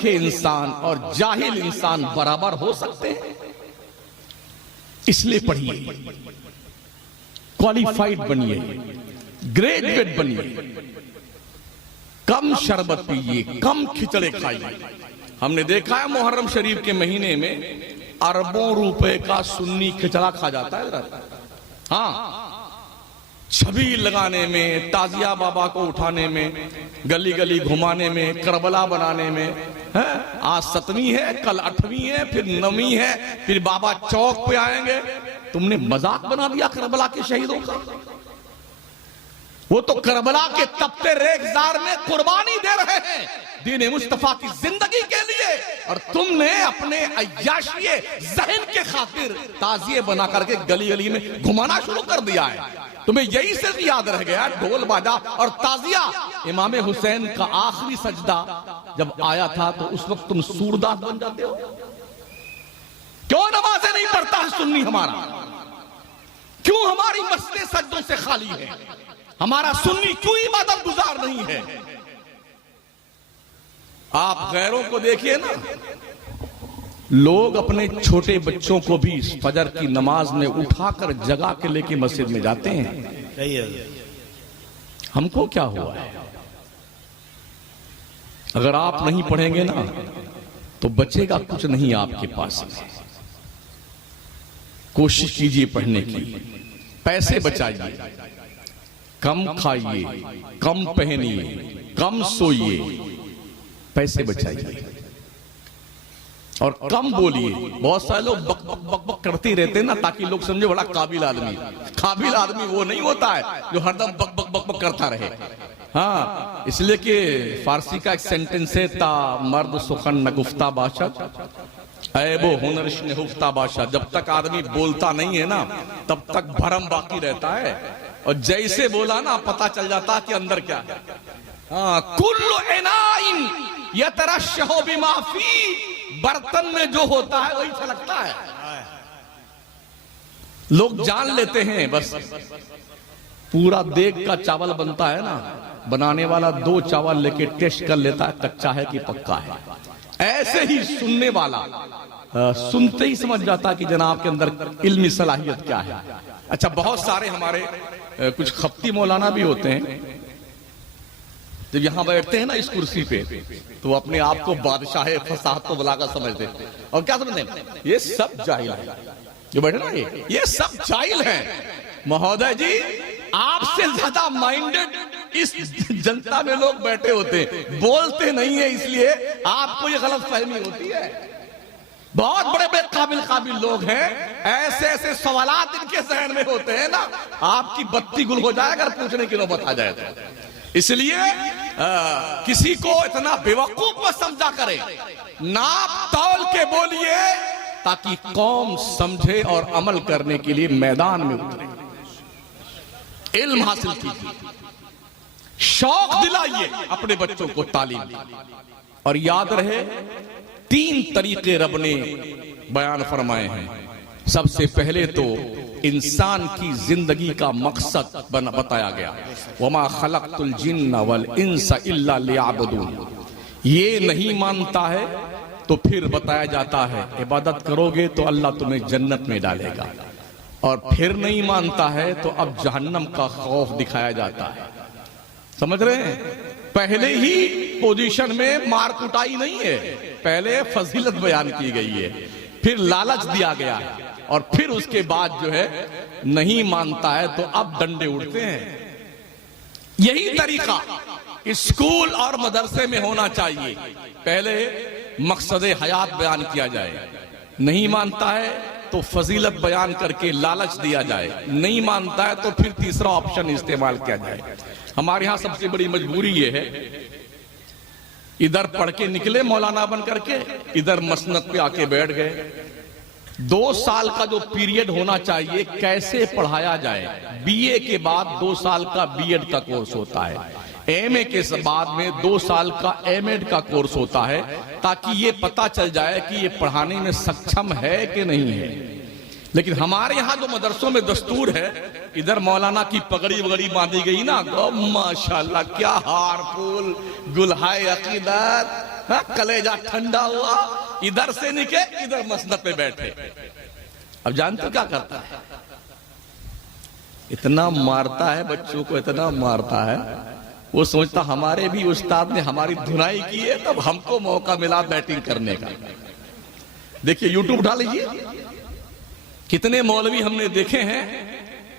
लिखे इंसान और जाहिल इंसान बराबर हो सकते हैं? इसलिए पढ़िए, क्वालिफाइड बनिए, ग्रेजुएट बनिए, कम शरबत पीजिए, कम खिचड़े खाइए। हमने देखा है मुहर्रम शरीफ के महीने में अरबों रुपए का सुन्नी खिचड़ा खा जाता है। हाँ, छबील लगाने में, ताजिया बाबा को उठाने में, गली गली घुमाने में, करबला बनाने में है। आज 7वीं है, कल 8वीं है, फिर 9वीं है, फिर बाबा चौक पे आएंगे। तुमने मजाक बना दिया करबला के शहीदों का। वो तो करबला के तपते रेगजार में कुर्बानी दे रहे हैं दीन मुस्तफा की जिंदगी के लिए, और तुमने अपने अय्याशी जहन के खातिर ताजिए बना करके गली गली में घुमाना शुरू कर दिया है। तुम्हें यही सिर्फ याद रह गया ढोल बाजा और ताजिया। इमाम हुसैन का आखिरी सजदा जब आया था तो उस वक्त तुम सूरदास बन जाते हो। क्यों नमाजें नहीं पढ़ता है सुन्नी हमारा? क्यों हमारी मस्जिदें सजदों से खाली है? हमारा सुन्नी क्यों इबादत गुजार नहीं है? आप गैरों को देखिए ना, लोग अपने छोटे बच्चों को भी फजर की नमाज में उठाकर जगा के लेके मस्जिद में जाते हैं। हमको क्या हुआ है? अगर आप नहीं पढ़ेंगे ना तो बचेगा कुछ नहीं आपके पास। कोशिश कीजिए पढ़ने की, पैसे बचाइए, कम खाइए, कम पहनिए, कम सोइए, पैसे बचाइए और कम बोलिए। बहुत सारे लोग बक बक बक बक करते रहते हैं ना, ताकि लोग समझे बड़ा काबिल आदमी। काबिल आदमी वो नहीं होता है जो हरदम बक बक बक बक करता रहे। हाँ, इसलिए कि फारसी का एक सेंटेंस है, ता मर्द सुखन न गुफ्ता बादशाह ऐबो हुनरश ने हुफ्ता बादशाह। जब तक आदमी बोलता नहीं है ना तब तक भरम बाकी रहता है, और जैसे बोला ना पता चल जाता कि अंदर क्या है। हाँ, कुल्लु इनाइन यतरशहु बिमा फी, बर्तन में जो होता है वही छलकता है। लोग जान लेते हैं बस। पूरा देग का चावल बनता है ना, बनाने वाला 2 चावल लेके टेस्ट कर लेता है कच्चा है कि पक्का है। ऐसे ही सुनने वाला सुनते ही समझ जाता कि जनाब के अंदर इल्मी सलाहियत क्या है। अच्छा, बहुत सारे हमारे कुछ खप्ती मौलाना भी होते हैं, जब यहां बैठते हैं ना इस कुर्सी पे तो अपने आप को बादशाह फसाहत तो बुलाकर समझते हैं। और क्या समझते हैं? ये सब जाहिल है जो बैठे ना, ये सब जाहिल हैं। महोदय जी, आपसे ज्यादा माइंडेड इस जनता में लोग बैठे होते हैं, बोलते नहीं है, इसलिए आपको ये गलत फहमी होती है। बहुत बड़े बड़े काबिल लोग हैं, ऐसे ऐसे सवालात इनके जहन में होते हैं ना, आपकी बत्ती गुल हो जाए अगर पूछने की नौबत आ जाए तो। इसलिए किसी को इतना बेवकूफ मत समझा करे, नाप तौल के बोलिए ताकि कौम समझे और अमल करने के लिए मैदान में उतरे। इल्म हासिल कीजिए, शौक दिलाइए अपने बच्चों को तालीम, और याद रहे 3 तरीके रब ने बयान फरमाए हैं। सबसे पहले तो इंसान की जिंदगी का मकसद बताया गया, वमा खलक़तुल जिन्ना वल इंसा इल्ला लियअबुदून। ये नहीं मानता है तो फिर बताया जाता है इबादत करोगे तो अल्लाह तुम्हें जन्नत में डालेगा, और फिर नहीं मानता है तो अब जहन्नम का खौफ दिखाया जाता है। समझ रहे हैं? पहले ही पोजीशन में मार कुटाई नहीं है, पहले फजीलत बयान की गई है, फिर लालच दिया गया है, और फिर उसके बाद जो है नहीं मानता है तो अब डंडे उड़ते हैं। यही तरीका स्कूल और मदरसे में होना चाहिए। पहले मकसद हयात बयान किया जाए, नहीं मानता है तो फजीलत बयान करके लालच दिया जाए, नहीं मानता है तो फिर तीसरा ऑप्शन इस्तेमाल किया जाए। हमारे यहां सबसे बड़ी मजबूरी ये है, इधर पढ़ के निकले मौलाना बन करके, इधर मसनद पे आके बैठ गए। 2 साल का जो पीरियड होना चाहिए कैसे पढ़ाया जाए। बीए के बाद 2 साल का बीएड का कोर्स होता है, एमए के बाद में 2 साल का एमएड का कोर्स होता है, ताकि ये पता चल जाए कि ये पढ़ाने में सक्षम है कि नहीं है। लेकिन हमारे यहाँ जो मदरसों में दस्तूर है, इधर मौलाना की पगड़ी वगड़ी बांधी गई ना, माशाल्लाह क्या हार फूल गुलहाय अकीदत हाँ, कलेजा ठंडा हुआ, इधर से निके इधर मसनद पे बैठे। अब जानते हो क्या करता है? इतना मारता है बच्चों को, इतना मारता है, वो सोचता हमारे भी उस्ताद ने हमारी धुनाई की है, तब हमको मौका मिला बैटिंग करने का। देखिए यूट्यूब उठा लीजिए, कितने मौलवी हमने देखे हैं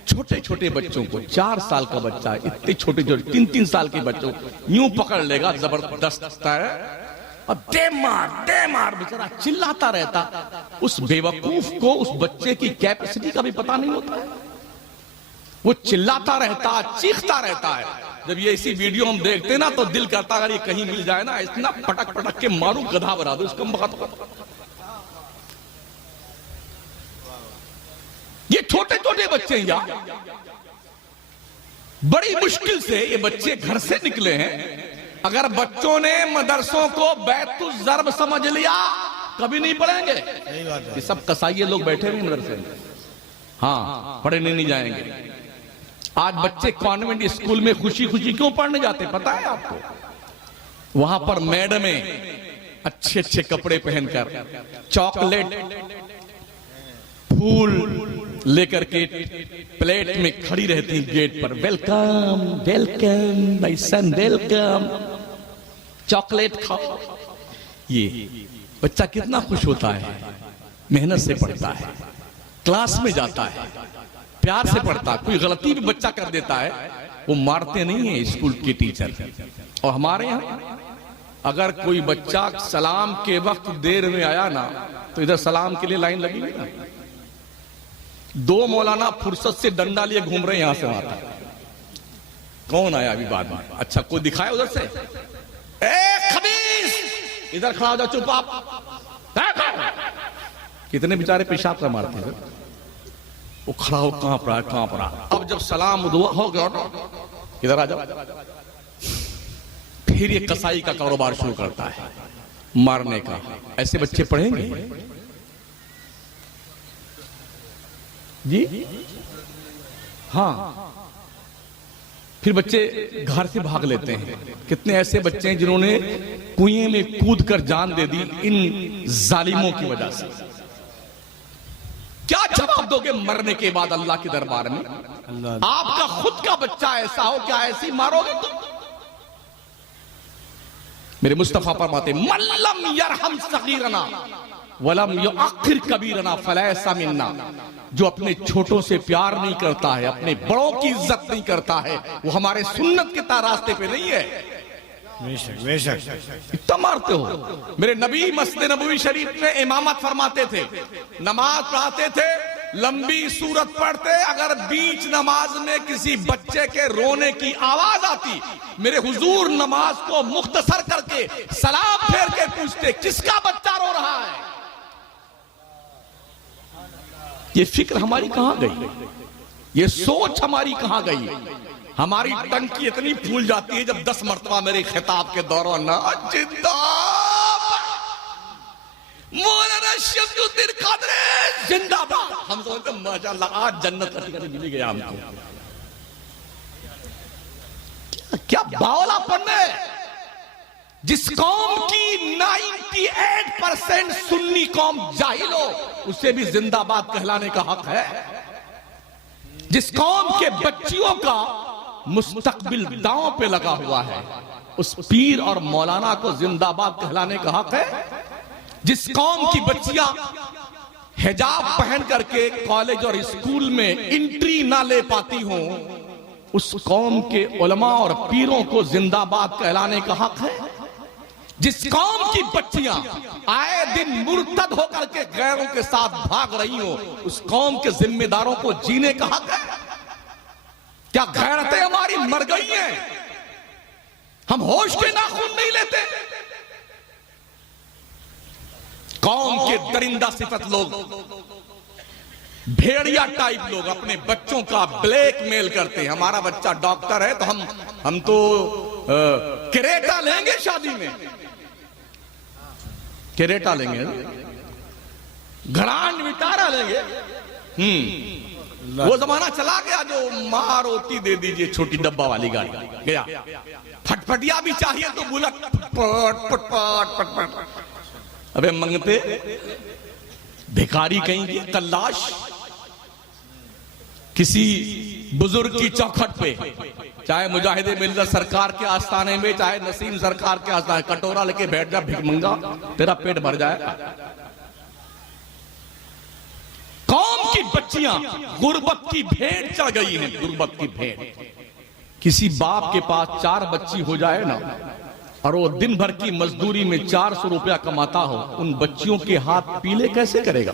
छोटे छोटे बच्चों को, 4 साल का बच्चा, इतने छोटे छोटे 3-3 साल के बच्चों यूं पकड़ लेगा, जबरदस्त है, और दे मार बेचारा चिल्लाता रहता। उस बेवकूफ को उस बच्चे की कैपेसिटी का भी पता नहीं होता है, वो चिल्लाता रहता, चीखता रहता है। जब ये ऐसी वीडियो हम देखते ना तो दिल करता अगर ये कहीं मिल जाए ना, इतना पटक पटक के मारू, गधा बना दो इसको। ये छोटे छोटे बच्चे हैं यार, बड़ी मुश्किल से ये बच्चे घर से निकले हैं। अगर बच्चों ने मदरसों को बैतुल ज़र्ब समझ लिया, कभी नहीं पढ़ेंगे। ये सब कसाईये लोग बैठे हुए मदरसे में, हाँ, पढ़ने नहीं जाएंगे। आज बच्चे कॉन्वेंट स्कूल में खुशी खुशी क्यों पढ़ने जाते पता है आपको? वहां पर मैडमें अच्छे अच्छे कपड़े पहनकर, चॉकलेट, फूल लेकर के प्लेट में खड़ी रहती गेट पर, welcome welcome my son, welcome, chocolate खाओ। ये बच्चा कितना खुश होता है, मेहनत से पढ़ता है, क्लास में जाता है, प्यार से पढ़ता है। कोई गलती भी बच्चा कर देता है वो मारते नहीं है स्कूल के टीचर। और हमारे यहाँ अगर कोई बच्चा सलाम के वक्त देर में आया ना, तो इधर सलाम के लिए लाइन लगी हुई ना, 2 मौलाना फुर्सत से डंडा लिए घूम रहे हैं यहां से वहां तक। कौन आया अभी बाद में? अच्छा कोई दिखाए उधर से, ए खबीस इधर खड़ा हो जाओ, चुप आप। कितने बेचारे पेशाब कर मारते हैं, वो खड़ा हो, कांप रहा। अब जब सलाम दुआ हो गया ना, इधर आ जाओ, फिर ये कसाई का कारोबार शुरू करता है, मारने का। ऐसे बच्चे पढ़ेंगे जी? हाँ, फिर बच्चे घर से भाग लेते हैं। कितने ऐसे बच्चे हैं जिन्होंने कुएं में कूद कर जान दे दी इन जालिमों की वजह से। क्या जवाब दोगे मरने के बाद अल्लाह के दरबार में? आपका खुद का बच्चा ऐसा हो, क्या ऐसी मारोगे तुम? मेरे मुस्तफा फरमाते, मल्लम यरहम सगीरना वलम युअक्खिर कबीरना फलैसा मिन्ना। जो अपने छोटों से प्यार नहीं करता है, अपने बड़ों की इज्जत नहीं करता है, वो हमारे सुन्नत के रास्ते पे नहीं है। बेशक इतना मारते हो। मेरे नबी मस्जिद नबवी शरीफ में इमामत फरमाते थे, नमाज पढ़ाते थे, लंबी सूरत पढ़ते, अगर बीच नमाज में किसी बच्चे के रोने की आवाज आती, मेरे हुजूर नमाज को मुख्तसर करके सलाम फेर के पूछते, किसका बच्चा रो रहा है? ये फिक्र हमारी कहां गई? ये सोच हमारी कहां गई? हमारी टंकी इतनी फूल जाती है जब 10 मरतबा मेरे खिताब के दौरान मौलाना शमसुद्दीन कादरी जिंदाबाद, हम सोचते माशाअल्लाह आज जन्नत का टिकट मिल गया हमको। क्या बावलापन है? जिस कौम की 98% सुन्नी कौम जाहिल हो, उसे भी जिंदाबाद कहलाने का हक है। जिस कौम के बच्चियों का मुस्तकबिल दांव पे लगा हुआ है, उस पीर और मौलाना को जिंदाबाद कहलाने का हक है। जिस कौम की बच्चियां हिजाब पहन करके कॉलेज और स्कूल में एंट्री ना ले पाती हों, उस कौम के उलमा और पीरों को जिंदाबाद कहलाने का हक है। जिस कौम की बच्चियां आए दिन मुर्तद होकर के गैरों के साथ भाग रही हो, उस कौम के जिम्मेदारों को जीने का हक है। क्या गैरतें हमारी मर गई हैं? हम होश के नाखून नहीं लेते? कौम के दरिंदा सिफत लोग, भेड़िया टाइप लोग अपने बच्चों का ब्लैकमेल करते हैं। हमारा बच्चा डॉक्टर है तो हम तो क्रेटा लेंगे, शादी में क्रेटा लेंगे, ग्रांड विटारा लेंगे। वो जमाना चला गया जो माँ रोटी दे दीजिए, छोटी डब्बा वाली गाड़ी गया, फट पटपटिया भी चाहिए तो बुलेट पट पट पट पट पट। अबे मंगते भिखारी कहीं की कल्लाश किसी बुजुर्ग की चौखट पे, चाहे मुजाहिदे मिल्लत सरकार के आस्थाने में, चाहे नसीम सरकार के आस्थाने, कटोरा लेके बैठ जा भिखमंगा, तेरा पेट भर जाएगा। कौम की बच्चियां गुर्बत की भेंट चढ़ गई हैं, गुर्बत की भेंट। किसी बाप के पास 4 बच्ची हो जाए ना और वो दिन भर की मजदूरी में 400 रुपया कमाता हो, उन बच्चियों के हाथ पीले कैसे करेगा?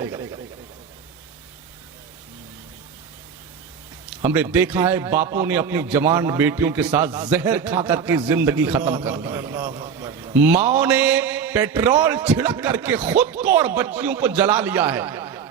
हमने देखा है बापों ने अपनी जवान बेटियों के साथ जहर खा करके जिंदगी खत्म कर दी। माओ ने पेट्रोल छिड़क करके खुद को और बच्चियों को जला लिया है।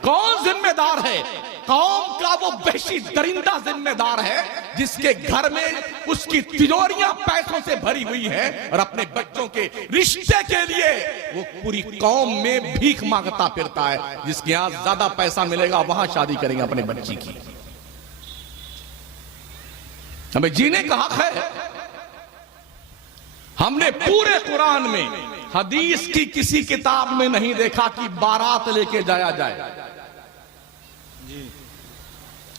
कौन जिम्मेदार है? कौम का वो वहशी दरिंदा जिम्मेदार है जिसके घर में उसकी तिजोरियां पैसों से भरी हुई है और अपने बच्चों के रिश्ते के लिए वो पूरी कौम में भीख मांगता फिरता है। जिसके यहां ज्यादा पैसा मिलेगा वहां शादी करेंगे अपने बच्ची की। हमें जीने का हक है। हमने पूरे कुरान में, हदीस की किसी किताब में नहीं देखा कि बारात लेके जाया जाए।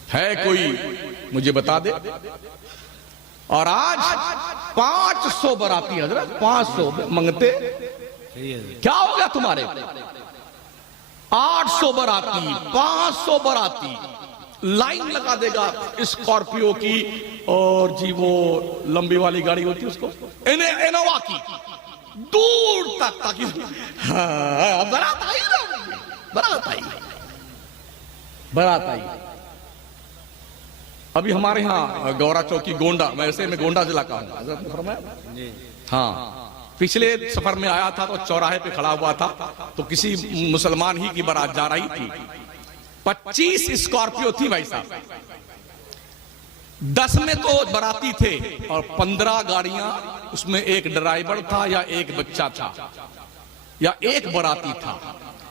है कोई मुझे बता दे। और आज 500 बाराती हजरत, 500 मंगते क्या हो गया तुम्हारे? 800 बाराती, 500 बाराती, लाइन लगा देगा स्कॉर्पियो की और जी वो लंबी वाली गाड़ी होती है उसको, इनोवा की, दूर तक ताकि बारात आई ना, बारात आई, बारात आई। अभी हमारे यहाँ गौरा चौकी गोंडा, मैं ऐसे में गोंडा जिला का हूँ, हाँ, पिछले सफर में आया था तो चौराहे पे खड़ा हुआ था तो किसी मुसलमान ही की बारात जा रही थी। 25 स्कॉर्पियो थी भाई साहब, 10 में तो बाराती थे और 15 गाड़ियां, उसमें एक ड्राइवर था या एक बच्चा था या एक बाराती था।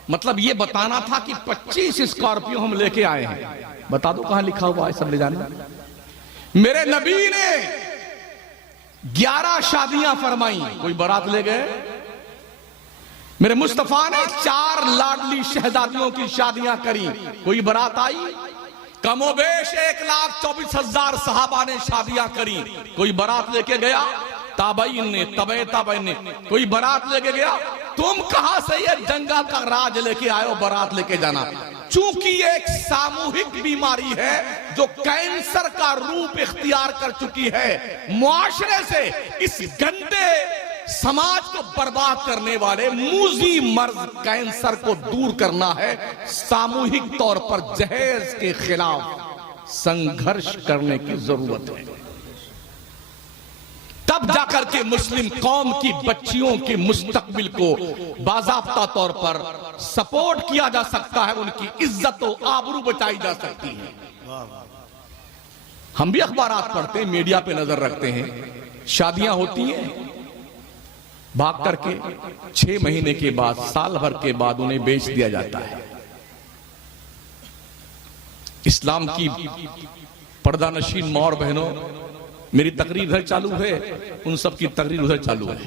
मतलब ये बताना था कि 25 स्कॉर्पियो हम लेके आए हैं। बता दो कहां लिखा हुआ है, सब ले जाना। मेरे नबी ने 11 शादियां फरमाई, कोई बारात ले गए? मेरे मुस्तफा ने 4 लाडली शहजादियों की शादियां करी, कोई बारात आई? कमोबेश 1,24,000 सहाबा ने शादियां करी, कोई बारात लेके गया? ताबईन ने, ताबईन ने, कोई बारात लेके गया? तुम कहां से ये जंगल का राज लेके आए हो बारात लेके जाना? चूंकि एक सामूहिक बीमारी है जो कैंसर का रूप इख्तियार कर चुकी है, मुआशरे से इस गंदे समाज को बर्बाद करने वाले मूजी मर्ज कैंसर को दूर करना है। सामूहिक तौर पर जहेज के खिलाफ संघर्ष करने की जरूरत है। तब जाकर के मुस्लिम कौम की बच्चियों के मुस्तकबिल को बाज़ाब्ता तौर पर सपोर्ट किया जा सकता है, उनकी इज्जत और आबरू बचाई जा सकती है। हम भी अखबारात पढ़ते हैं, मीडिया पे नजर रखते हैं, शादियां होती हैं, भाग करके 6 महीने के बाद, साल भर के बाद उन्हें बेच दिया जाता है। इस्लाम की पर्दानशीन माँ और बहनों, मेरी तकरीर इधर चालू है, उन सब की तकरीर उधर चालू है।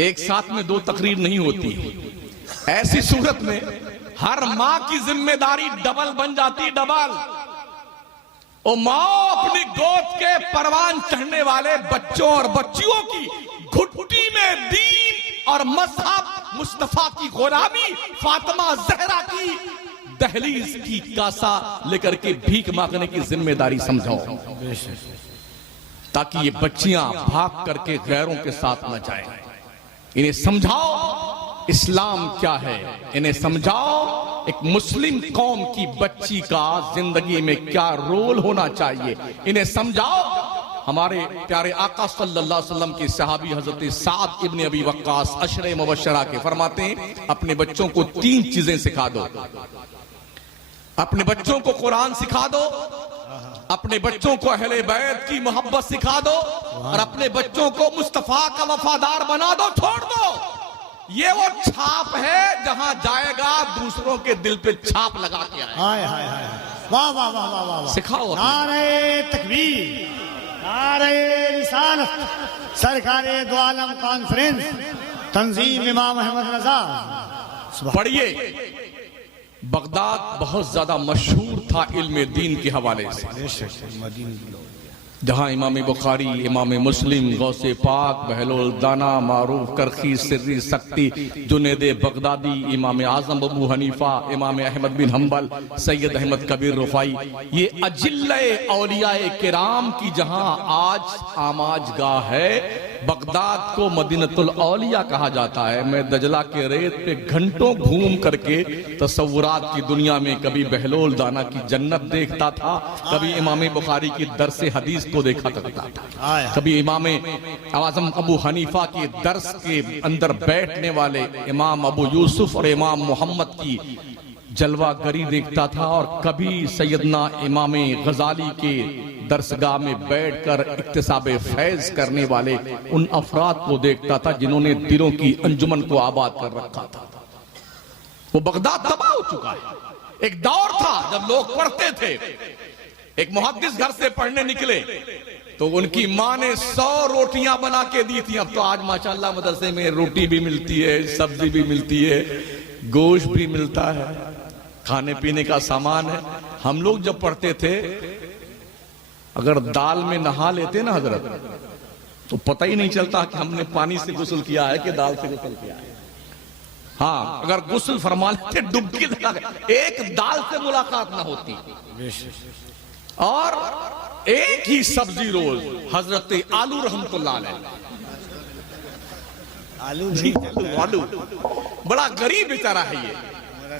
एक साथ में 2 तकरीर नहीं होती। ऐसी सूरत में हर माँ की जिम्मेदारी डबल बन जाती, डबल। और माँ अपनी गोद के परवान चढ़ने वाले बच्चों और बच्चियों की घुट्टी में दीन और मजहब मुस्तफा की गुलामी, फातिमा जहरा की दहलीज की कासा लेकर के भीख मांगने की जिम्मेदारी समझाओ, ताकि ये बच्चियां भाग करके गैरों के साथ न जाएं। इन्हें समझाओ इस्लाम क्या है, इन्हें समझाओ एक मुस्लिम कौम की बच्ची का जिंदगी में क्या रोल होना चाहिए, इन्हें समझाओ। हमारे प्यारे आका सल्लल्लाहु अलैहि वसल्लम के सहाबी हजरत साद इब्न अबी वक्कास अशरे मुबश्शरा के फरमाते हैं, अपने बच्चों को 3 चीजें सिखा दो। अपने बच्चों को कुरान सिखा दो, अपने बच्चों को अहले बैत की मोहब्बत सिखा दो, और अपने बच्चों को मुस्तफा का वफादार बना दो, छोड़ दो। ये वो छाप है जहां जाएगा दूसरों के दिल पे छाप लगा के आए। हाय हाय हाय, वाह वाह वाह वाह वाह, सिखाओ। नारे तकबीर, नारे रिसालत सरकारे दो आलम कॉन्फ्रेंस तंजीम इमाम अहमद रजा। पढ़िए, बगदाद बहुत ज्यादा मशहूर था इल्म दीन के हवाले से, जहां इमाम बुखारी, इमाम मुस्लिम, गौसे पाक, बहलोल दाना, मारूफ करखी, सिर्री सक्ति, जुनेद बगदादी, इमाम आजम अबू हनीफा, इमाम अहमद बिन हम्बल, सैयद अहमद कबीर रुफाई, ये अजिल्ले औलियाए किराम की जहां आज आमाजगाह है, बगदाद को मदीनतुल औलिया कहा जाता है। मैं दजला के रेत पे घंटों घूम करके तसव्वुरात की दुनिया में कभी बहलोल दाना की जन्नत देखता था, कभी इमाम बुखारी की दर्स हदीस को देखा करता था, कभी इमाम आजम अबू हनीफा के दर्स के अंदर बैठने वाले इमाम अबू यूसुफ और इमाम मोहम्मद की जलवागरी देखता था, और कभी सैयदना इमाम गजाली के दरसगाह में बैठकर इक्तिसाब फैज करने वाले उन अफराद को देखता था जिन्होंने दिलों की अंजुमन को आबाद कर रखा था। वो बगदाद तबाह हो चुका है। एक दौर था जब लोग पढ़ते थे, एक मुहद्दिस घर से पढ़ने निकले तो उनकी माँ ने 100 रोटियां बना के दी थी। अब तो आज माशाल्लाह मदरसे में रोटी भी मिलती है, सब्जी भी मिलती है, गोश्त भी मिलता है, खाने पीने का सामान है। हम लोग जब पढ़ते थे, अगर दाल में नहा लेते ना हजरत, तो पता ही नहीं चलता कि हमने पानी से गुस्ल किया है कि दाल से गुस्ल किया है। हाँ, अगर गुस्ल फरमा लेते, डुबकी लगा के, एक दाल से मुलाकात ना होती, और एक ही सब्जी रोज, हजरत आलू रहमतुल्लाह अलैह, आलू बड़ा गरीब बेचारा है ये।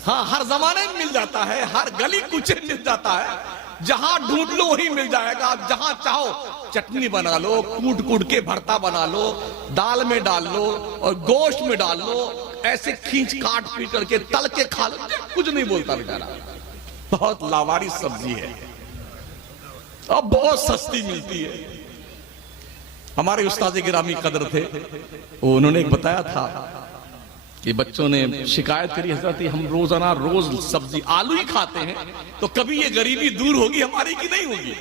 हाँ, हर जमाने में मिल जाता है, हर गली कुछ मिल जाता है, जहां ढूंढ लो वहीं मिल जाएगा। जहां चाहो चटनी बना लो, कूट कूट के भरता बना लो, दाल में डाल लो और गोश्त में डाल लो, ऐसे खींच काट पीट करके तल के खा लो, कुछ नहीं बोलता बेचारा। बहुत लावारिस सब्जी है, अब बहुत सस्ती मिलती है। हमारे उस्ताद गिरामी कदर थे, उन्होंने एक बताया था कि बच्चों ने शिकायत करी, हजरत हम रोजाना रोज सब्जी आलू ही खाते हैं, तो कभी ये गरीबी दूर होगी हमारी कि नहीं होगी?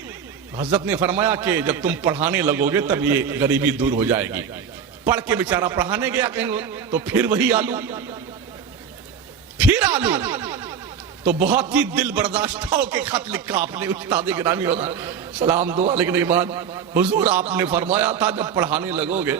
हजरत ने फरमाया कि जब तुम पढ़ाने लगोगे तब ये गरीबी दूर हो जाएगी। पढ़ के बेचारा पढ़ाने गया कहीं, तो फिर वही आलू, फिर आलू, तो बहुत ही दिल बर्दाश्त होकर खत लिखा आपने उस्ताद गिरामी होगा, सलाम दुआ लिखने के बाद, हुजूर आपने फरमाया था जब पढ़ाने लगोगे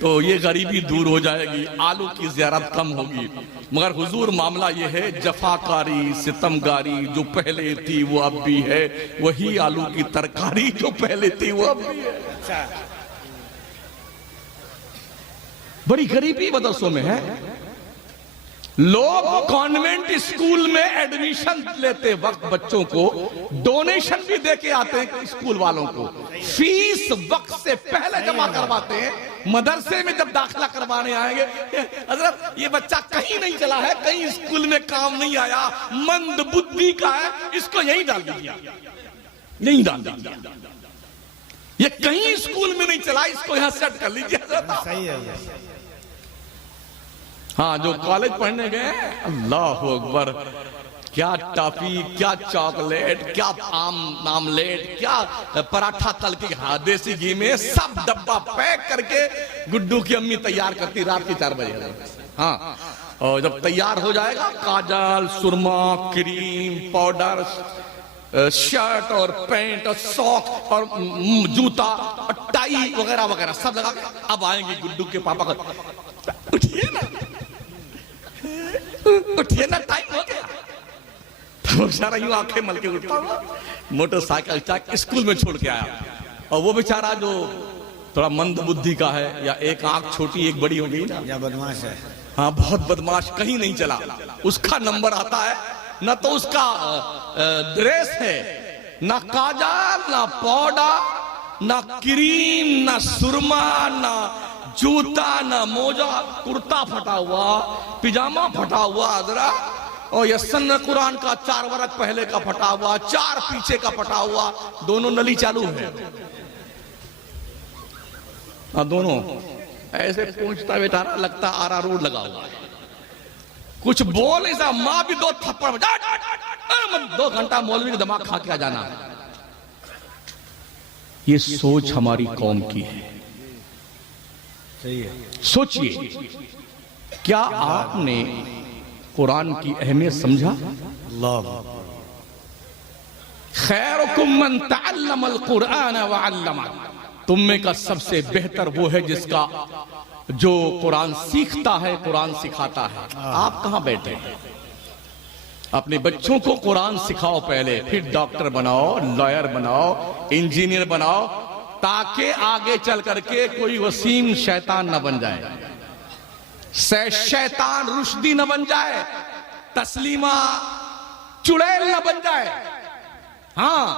तो ये गरीबी दूर हो जाएगी, आलू की ज़ियारत कम होगी। मगर हुजूर मामला ये है, जफाकारी सितमगारी जो पहले थी वो अब भी है, वही आलू की तरकारी जो पहले थी वो अब भी है। बड़ी गरीबी मदरसों में है। लोग कॉन्वेंट स्कूल में एडमिशन लेते वक्त बच्चों को डोनेशन भी देके आते हैं, स्कूल वालों को फीस वक्त से पहले जमा करवाते हैं। मदरसे में जब दाखिला करवाने आएंगे, हजरत ये बच्चा कहीं नहीं चला है, कहीं स्कूल में काम नहीं आया, मंद बुद्धि का है, इसको यहीं डाल दीजिए, यहीं डाल दीजिए, ये कहीं स्कूल में नहीं चला, इसको यहां सेट कर लीजिए। सही है। हाँ, जो कॉलेज पढ़ने गए, अल्लाह अकबर, क्या टॉफी, क्या चॉकलेट, क्या आमलेट, क्या पराठा तल के, हाँ देसी घी में, सब डब्बा पैक करके गुड्डू की अम्मी तैयार करती रात के 4 बजे। हाँ, और जब तैयार हो जाएगा, काजल, सुरमा, क्रीम, पाउडर, शर्ट और पैंट और सॉक और जूता और टाई वगैरह वगैरह सब लगा के अब आएंगे गुड्डू के पापा का, उठिए ना, उठिए ना, टाइम हो गया। तो बेचारा यूं आंखें मल के उठता हुआ मोटरसाइकिल स्कूल में छोड़ के आया, और वो बेचारा जो थोड़ा मंद बुद्धि का है, या एक आंख छोटी एक बड़ी हो गई ना, या बदमाश है, हाँ बहुत बदमाश, कहीं नहीं चला, उसका नंबर आता है, न तो उसका ड्रेस है, ना काजल, ना पाउडर, ना क्रीम, ना सुरमा, ना जूता, ना मोजा, कुर्ता फटा हुआ, पिजामा फटा हुआ अदरा, और यसन कुरान का 4 वरक पहले का फटा हुआ, 4 पीछे का फटा हुआ, दोनों नली चालू है, दोनों ऐसे पहुंचता बेचारा लगता आरा रोड लगा हुआ है, कुछ बोल ऐसा, माँ भी 2 थप्पड़, 2 घंटा मौलवी का दिमाग खा के आ जाना। ये सोच हमारी कौम की है। सही है। सोचिए, क्या आपने कुरान की अहमियत समझा? अल्लाह। खैरुकुम मन तअल्लमल कुरान व अल्लमा, तुम में का सबसे बेहतर वो है जिसका जो कुरान सीखता है, कुरान सिखाता है। आप कहां बैठे हैं? अपने बच्चों को कुरान सिखाओ पहले, फिर डॉक्टर बनाओ, लॉयर बनाओ, इंजीनियर बनाओ, ताकि आगे चल करके कोई वसीम शैतान न बन जाए, शैतान रुश्दी न बन जाए, तस्लीमा चुड़ैल न बन जाए। हाँ,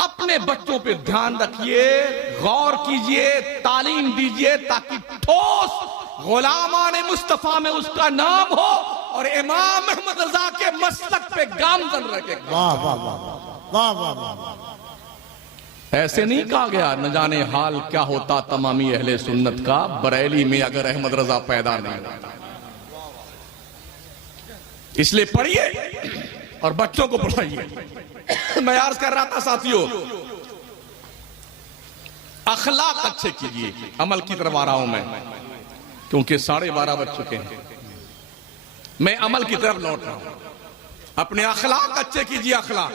अपने बच्चों पे ध्यान रखिए, गौर कीजिए, तालीम दीजिए, ताकि ठोस गुलामान मुस्तफा में उसका नाम हो और इमाम अहमद रजा के मसलक पे गामजन रखे। वाह वाह वाह वाह वाह वाह। ऐसे नहीं कहा गया न जाने हाल क्या होता तमामी अहले सुन्नत का, बरेली में अगर अहमद रजा पैदा नहीं होता। इसलिए पढ़िए और बच्चों को पढ़ाइए। मैं अर्ज कर रहा था साथियों, अखलाक अच्छे कीजिए। अमल की तरफ आ रहा हूं मैं, क्योंकि 12:30 बज चुके हैं। मैं अमल की तरफ लौट रहा हूं। अपने अखलाक अच्छे कीजिए। अखलाक,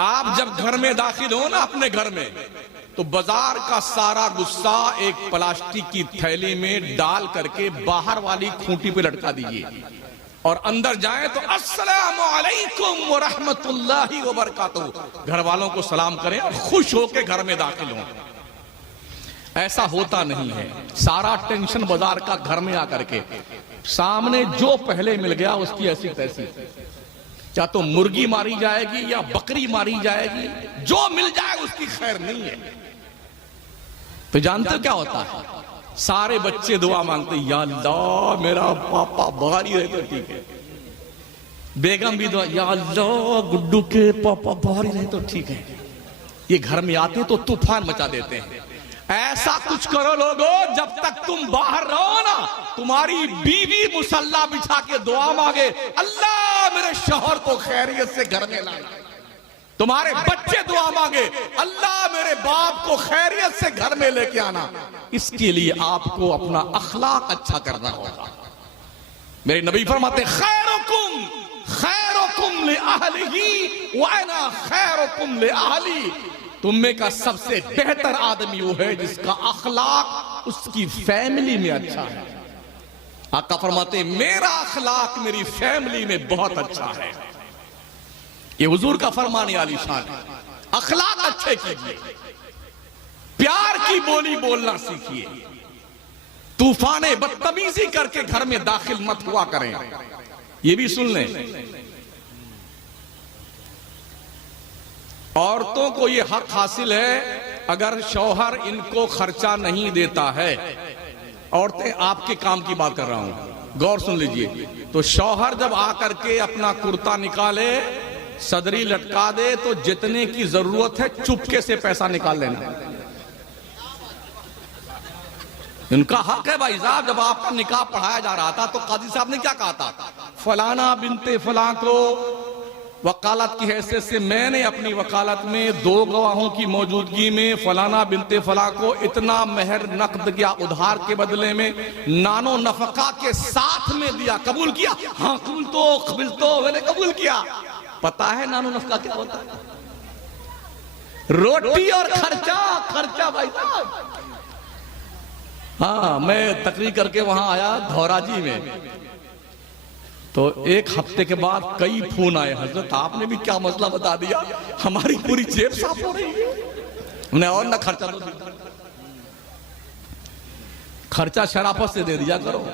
आप जब घर में दाखिल हो ना, अपने घर में, तो बाजार का सारा गुस्सा एक प्लास्टिक की थैली में डाल करके बाहर वाली खूंटी पे लटका दीजिए और अंदर जाएं तो अस्सलामु अलैकुम व रहमतुल्लाहि व बरकातहू, घर वालों को सलाम करें और खुश होकर घर में दाखिल हों। ऐसा होता नहीं है। सारा टेंशन बाजार का घर में आकर के, सामने जो पहले मिल गया उसकी ऐसी तैसी, या तो मुर्गी मारी जाएगी या बकरी मारी जाएगी, जो मिल जाए उसकी खैर नहीं है। तो जानते क्या होता है? सारे बच्चे दुआ मांगते, या अल्लाह मेरा पापा बाहर ही रहे तो ठीक है। बेगम भी दुआ, या अल्लाह गुड्डू के पापा बाहर ही रहे तो ठीक है। ये घर में आते तो तूफान मचा देते हैं। ऐसा कुछ करो लोगों, जब तक तुम बाहर रहो ना, तुम्हारी बीवी मुसल्ला बिछा के दुआ मांगे, अल्लाह मेरे शौहर को खैरियत से घर में लाना। तुम्हारे बच्चे दुआ मांगे, अल्लाह मेरे बाप को खैरियत से घर में लेके आना। इसके लिए आपको अपना अखलाक अच्छा करना होगा। मेरे नबी फरमाते, खैरुकुम खैरुकुम लिअहलिही व अना खैरुकुम लिअहली, तुम में का सबसे बेहतर आदमी वो है जिसका अखलाक उसकी फैमिली में अच्छा है। आका फरमाते, मेरा अखलाक मेरी फैमिली में बहुत अच्छा है। ये हुजूर का फरमान आलीशान है। अखलाक अच्छे कीजिए, प्यार की बोली बोलना सीखिए, तूफाने बदतमीजी करके घर में दाखिल मत हुआ करें। ये भी सुन लें, औरतों को ये हक हासिल है, अगर शौहर इनको खर्चा नहीं देता है, औरतें आपके काम की बात कर रहा हूं, गौर सुन लीजिए, तो शौहर जब आकर के अपना कुर्ता निकाले, सदरी लटका दे, तो जितने की जरूरत है चुपके से पैसा निकाल लेना। इनका हक है भाई साहब। जब आपका निकाह पढ़ाया जा रहा था तो काजी साहब ने क्या कहा था? फलाना बिनते फलां को वकालत की हैसियत से मैंने अपनी वकालत में 2 गवाहों की मौजूदगी में फलाना बिनते फला को इतना मेहर नकद किया, उधार के बदले में नानो नफका के साथ में दिया। कबूल किया? हाँ कबूल तो मैंने कबूल किया। पता है नानो नफका क्या होता है? रोटी और खर्चा भाई साहब। हाँ, मैं तकरीर करके वहां आया धौराजी में, तो 1 हफ्ते के बाद कई फोन आए, हजरत आपने भी क्या मसला बता दिया, हमारी पूरी जेब साफ हो रही है, हमने और ना खर्चा तो खर्चा शराफत से दे दिया करो।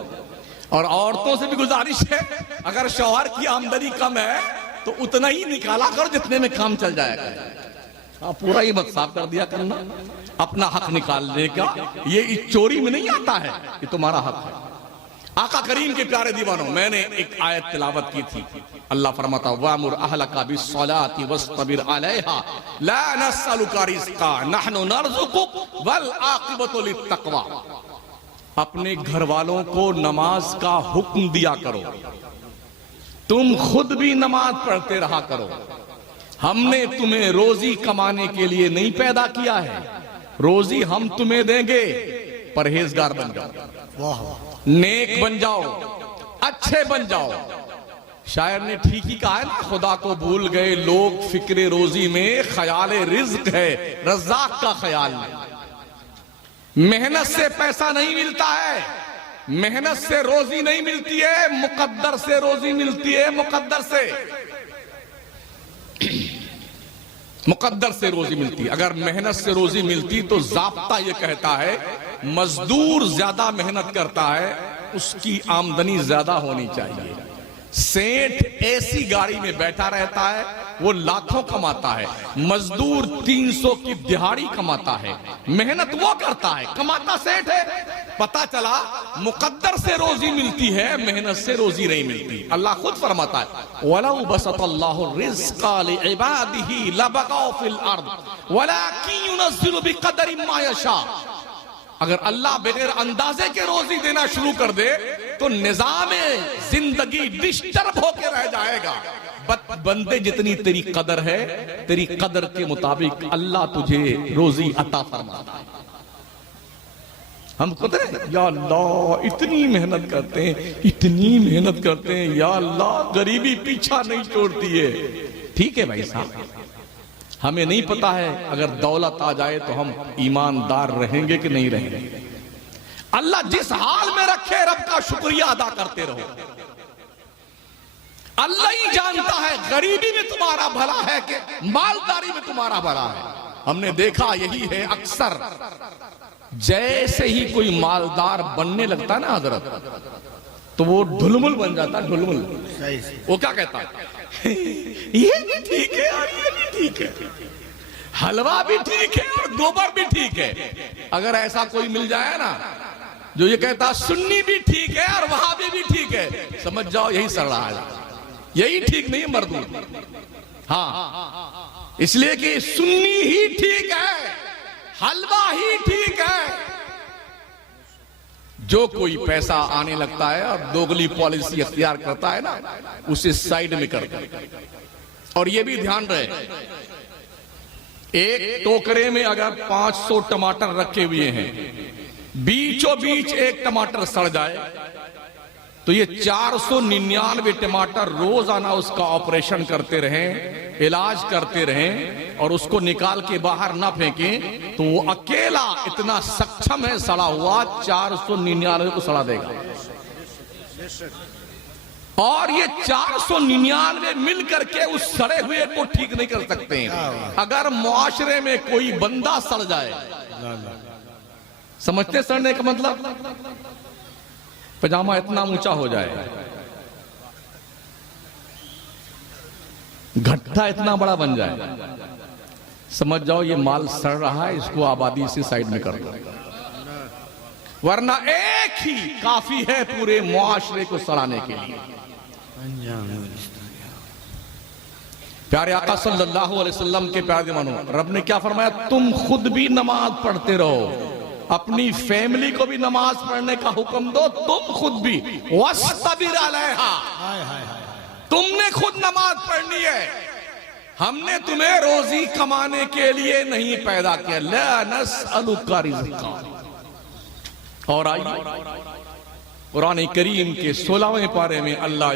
और औरतों से भी गुजारिश है, अगर शौहर की आमदनी कम है तो उतना ही निकाला करो जितने में काम चल जाएगा। पूरा ही मत साफ कर दिया करना। अपना हक निकालने का ये चोरी में नहीं आता है, ये तुम्हारा हक है। आका करीम के प्यारे दीवानों, मैंने एक आयत तिलावत की थी। अल्लाह फरमाता, वामुर अहलका बिस्सलाति वस्तबिर अलैहा ला नसअलुका रिज़्क़ा नहनु नरज़ुकुक वल आक़िबतु लित्तक़वा। अपने घर वालों को नमाज का हुक्म दिया करो, तुम खुद भी नमाज पढ़ते रहा करो, हमने तुम्हें रोजी कमाने के लिए नहीं पैदा किया है, रोजी हम तुम्हें देंगे, परहेजगार बन जाओ, वाह नेक बन जाओ, अच्छे बन जाओ। शायर ने ठीक ही कहा है ना, खुदा को भूल गए लोग फिक्रे रोजी में, ख्याल रिज्क है रज़्ज़ाक़ का ख्याल नहीं। मेहनत से पैसा नहीं मिलता है, मेहनत से रोजी नहीं मिलती है, मुकद्दर से रोजी मिलती है, मुकद्दर से, मुकद्दर से रोजी मिलती है। अगर मेहनत से रोजी मिलती तो ज़ाब्ता यह कहता है मजदूर ज्यादा मेहनत करता है उसकी आमदनी ज्यादा होनी चाहिए। सेठ एसी गाड़ी में बैठा रहता है वो लाखों कमाता है, मजदूर 300 की दिहाड़ी कमाता है, मेहनत वो करता है, कमाता सेठ है। पता चला मुकद्दर से रोजी मिलती है, मेहनत से रोजी नहीं मिलती। अल्लाह खुद फरमाता है वलौ बसतल्लाहु रिज़्क़ा लिइबादिही लबगौ फिल अर्द वलाकिन युनज़्ज़िलु बिक़दरि मा यशा। अगर अल्लाह बगैर अंदाजे के रोजी देना शुरू कर दे तो निजामे जिंदगी डिस्टर्ब होके रह जाएगा। बंदे जितनी तेरी कदर है, तेरी कदर के मुताबिक अल्लाह तुझे रोजी अता फरमाता है। हम खुद या अल्लाह इतनी मेहनत करते हैं, इतनी मेहनत करते हैं, या अल्लाह गरीबी पीछा नहीं छोड़ती है। ठीक है भाई साहब, हमें नहीं पता है अगर दौलत आ जाए तो हम ईमानदार रहेंगे कि नहीं रहेंगे। अल्लाह जिस हाल में रखे रब का शुक्रिया अदा करते रहो। अल्लाह ही जानता है गरीबी में तुम्हारा भला है कि मालदारी में तुम्हारा भला है। हमने देखा यही है अक्सर, जैसे ही कोई मालदार बनने लगता ना हजरत, तो वो ढुलमुल बन जाता, ढुलमुल। वो क्या कहता है ये भी ठीक है और ये भी ठीक है, हलवा भी ठीक है और गोबर भी ठीक है। अगर ऐसा कोई मिल जाए ना जो ये कहता सुन्नी भी ठीक है और वहाबी भी ठीक है, समझ जाओ यही सड़ रहा है, यही ठीक नहीं है मर्दूद। हाँ, इसलिए कि सुन्नी ही ठीक है, हलवा ही ठीक है। जो कोई पैसा आने लगता है और दोगली पॉलिसी अख्तियार करता है ना, उसे साइड में करता है। और ये भी ध्यान रहे, एक टोकरे में अगर 500 टमाटर रखे हुए हैं, बीचों बीच एक टमाटर सड़ जाए तो ये 499 टमाटर रोजाना उसका ऑपरेशन करते रहें, इलाज करते रहें और उसको निकाल के बाहर ना फेंकें, तो वो अकेला इतना सक्षम है सड़ा हुआ 499 को सड़ा देगा। और ये 499 मिल करके उस सड़े हुए को ठीक नहीं कर सकते हैं। अगर मुआशरे में कोई बंदा सड़ जाए, समझते सड़ने का मतलब, पजामा इतना ऊंचा हो जाए, घट्टा इतना बड़ा बन जाए, समझ जाओ ये माल सड़ रहा है, इसको आबादी से साइड में कर दो, वरना एक ही काफी है पूरे मुआशरे को सड़ाने के लिए। प्यारे आका सल्लल्लाहु अलैहि वसल्लम के प्यारे मानो, रब ने क्या फरमाया, तुम खुद भी नमाज पढ़ते रहो, अपनी फैमिली को भी नमाज पढ़ने का हुक्म दो, तुम खुद भी वस्तबिर अलैहा, तुमने खुद नमाज पढ़नी है। हमने तुम्हें रोजी कमाने के लिए नहीं पैदा किया। ला नस्अलुका रिज़्क़ा। और आइए कुरान करीम के 16वें पारे में अल्लाह